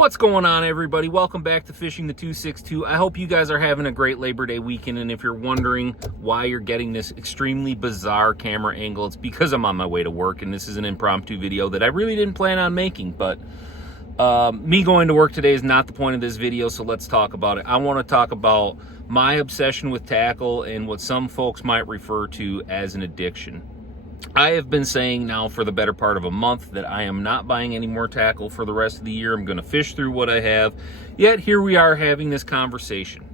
What's going on, everybody? Welcome back to Fishing the 262. I hope you guys are having a great Labor Day weekend, and if you're wondering why you're getting this extremely bizarre camera angle, it's because I'm on my way to work, and this is an impromptu video that I really didn't plan on making, but me going to work today is not the point of this video, so let's talk about it. I want to talk about my obsession with tackle and what some folks might refer to as an addiction. I have been saying now for the better part of a month that I am not buying any more tackle for the rest of the year. I'm going to fish through what I have. Yet here we are having this conversation.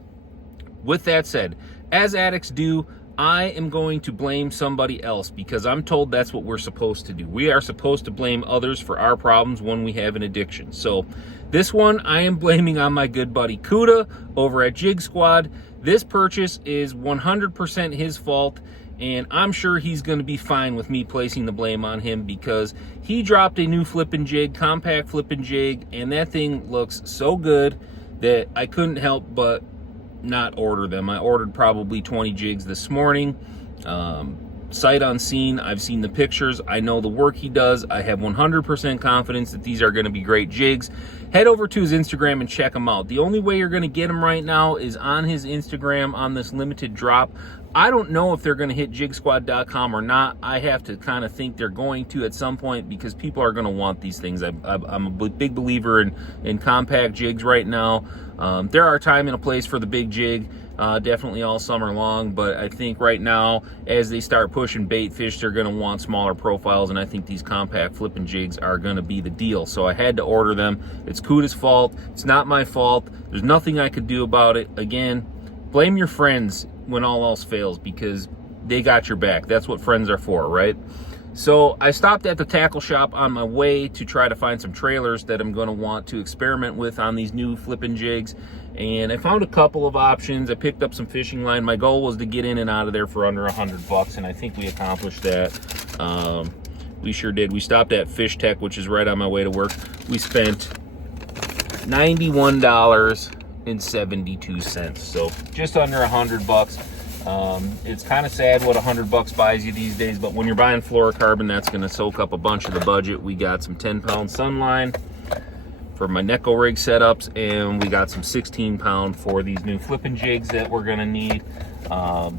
With that said, as addicts do, I am going to blame somebody else because I'm told that's what we're supposed to do. We are supposed to blame others for our problems when we have an addiction. So this one I am blaming on my good buddy Kuda over at Jigsquad. This purchase is 100% his fault. And I'm sure he's going to be fine with me placing the blame on him because he dropped a new flipping jig, compact flipping jig, and that thing looks so good that I couldn't help but not order them. I ordered probably 20 jigs this morning. Sight unseen, I've seen the pictures. I know the work he does. I have 100% confidence that these are going to be great jigs. Head over to his Instagram and check him out. The only way you're going to get him right now is on his Instagram on this limited drop. I don't know if they're going to hit jigsquad.com or not. I have to kind of think they're going to at some point because people are going to want these things. I'm a big believer in compact jigs right now. There are a time and a place for the big jig, definitely all summer long, but I think right now as they start pushing bait fish, they're going to want smaller profiles, and I think these compact flipping jigs are going to be the deal. So I had to order them. It's Kuda's fault. It's not my fault. There's nothing I could do about it. Again, blame your friends when all else fails because they got your back. That's what friends are for, right? So I stopped at the tackle shop on my way to try to find some trailers that I'm going to want to experiment with on these new flipping jigs. And I found a couple of options. I picked up some fishing line. My goal was to get in and out of there for under $100, and I think we accomplished that. We sure did. We stopped at Fish Tech, which is right on my way to work. We spent $91.72, so just under $100. It's kind of sad what $100 buys you these days, but when you're buying fluorocarbon, that's going to soak up a bunch of the budget. We got some 10-pound sunline for my Neko rig setups, and we got some 16-pound for these new flipping jigs that we're going to need. And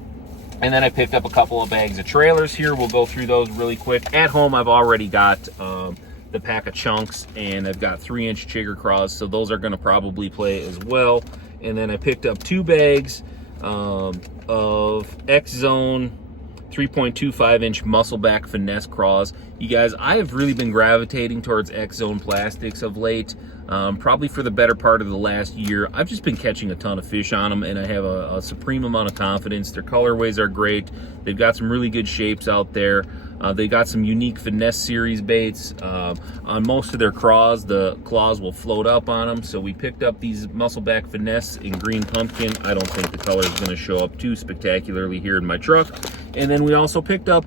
then I picked up a couple of bags of trailers here. We'll go through those really quick. At home, I've already got the pack of chunks, and I've got 3-inch chigger craws, so those are going to probably play as well. And then I picked up 2 bags of X-Zone 3.25-inch muscleback finesse craws. You guys, I have really been gravitating towards X-Zone plastics of late, probably for the better part of the last year. I've just been catching a ton of fish on them, and I have a supreme amount of confidence. Their colorways are great. They've got some really good shapes out there. They got some unique finesse series baits. On most of their craws, the claws will float up on them. So we picked up these muscleback finesse in green pumpkin. I don't think the color is going to show up too spectacularly here in my truck. And then we also picked up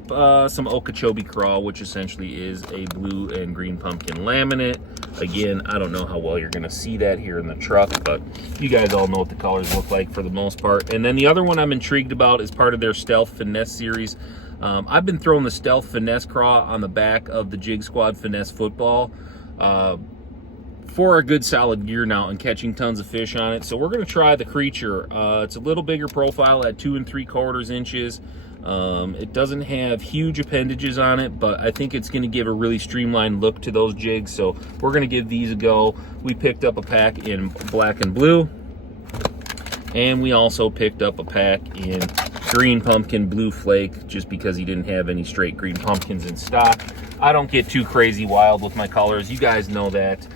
some Okeechobee craw, which essentially is a blue and green pumpkin laminate. Again, I don't know how well you're going to see that here in the truck, but you guys all know what the colors look like for the most part. And then the other one I'm intrigued about is part of their Stealth Finesse series. I've been throwing the Stealth Finesse craw on the back of the Jigsquad Finesse football for a good solid year now and catching tons of fish on it. So we're going to try the Creature. It's a little bigger profile at 2 3/4 inches. It doesn't have huge appendages on it, but I think it's going to give a really streamlined look to those jigs. So we're going to give these a go. We picked up a pack in black and blue, and we also picked up a pack in green pumpkin blue flake just because he didn't have any straight green pumpkins in stock. I don't get too crazy wild with my colors, you guys know that,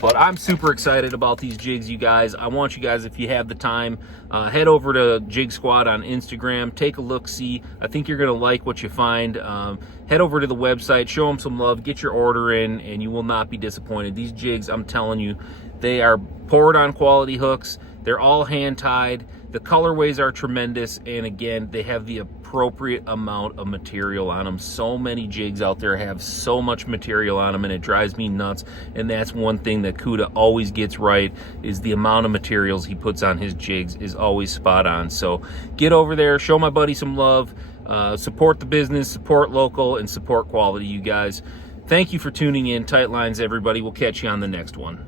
but I'm super excited about these jigs, you guys. I want you guys, if you have the time, head over to Jigsquad on Instagram, take a look, see. I think you're gonna like what you find. Head over to the website, show them some love, get your order in, and you will not be disappointed. These jigs, I'm telling you, they are poured on quality hooks. They're all hand tied. The colorways are tremendous, and again, they have the appropriate amount of material on them. So many jigs out there have so much material on them, and it drives me nuts. And that's one thing that Kuda always gets right, is the amount of materials he puts on his jigs is always spot on. So get over there, show my buddy some love, support the business, support local, and support quality, you guys. Thank you for tuning in. Tight lines, everybody. We'll catch you on the next one.